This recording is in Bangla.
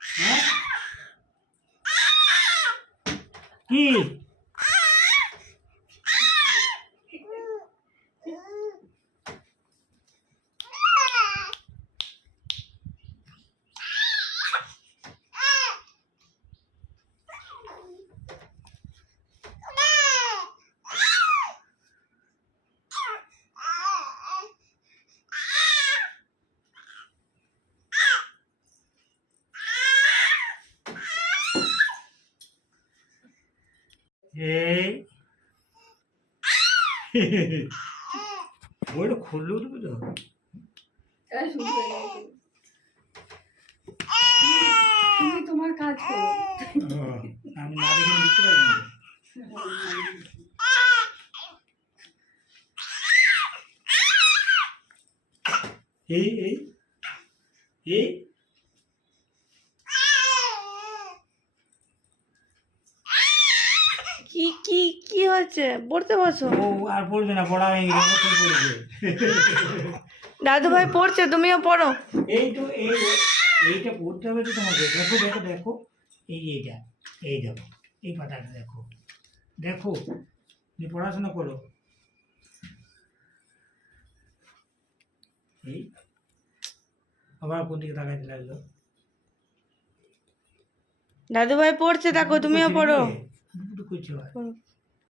হ্যাঁ কি এই বইটা খুললেও দেবে তো তুমি তোমার কাজ করো। আমি না দেখে লিখতে পারবো না এই এই এই কি কি কি হয়েছে? পড়তে বসো। ও আর পড়বে না, পড়া হয়ে গেলে তো পড়বে। দাদু ভাই পড়ছে, তুমিও পড়ো। এই তো এইটা পড়তে হবে তো তোমাকে। দেখো দেখো দেখো, এইটা এই দেখো, এই পাতাটা দেখো দেখো, তুমি পড়াশোনা করো। এই আবার কোন দিকে তাকাইতে লাগলো? দাদু ভাই পড়ছে, দেখো তুমিও পড়ো। করছো পড়ো।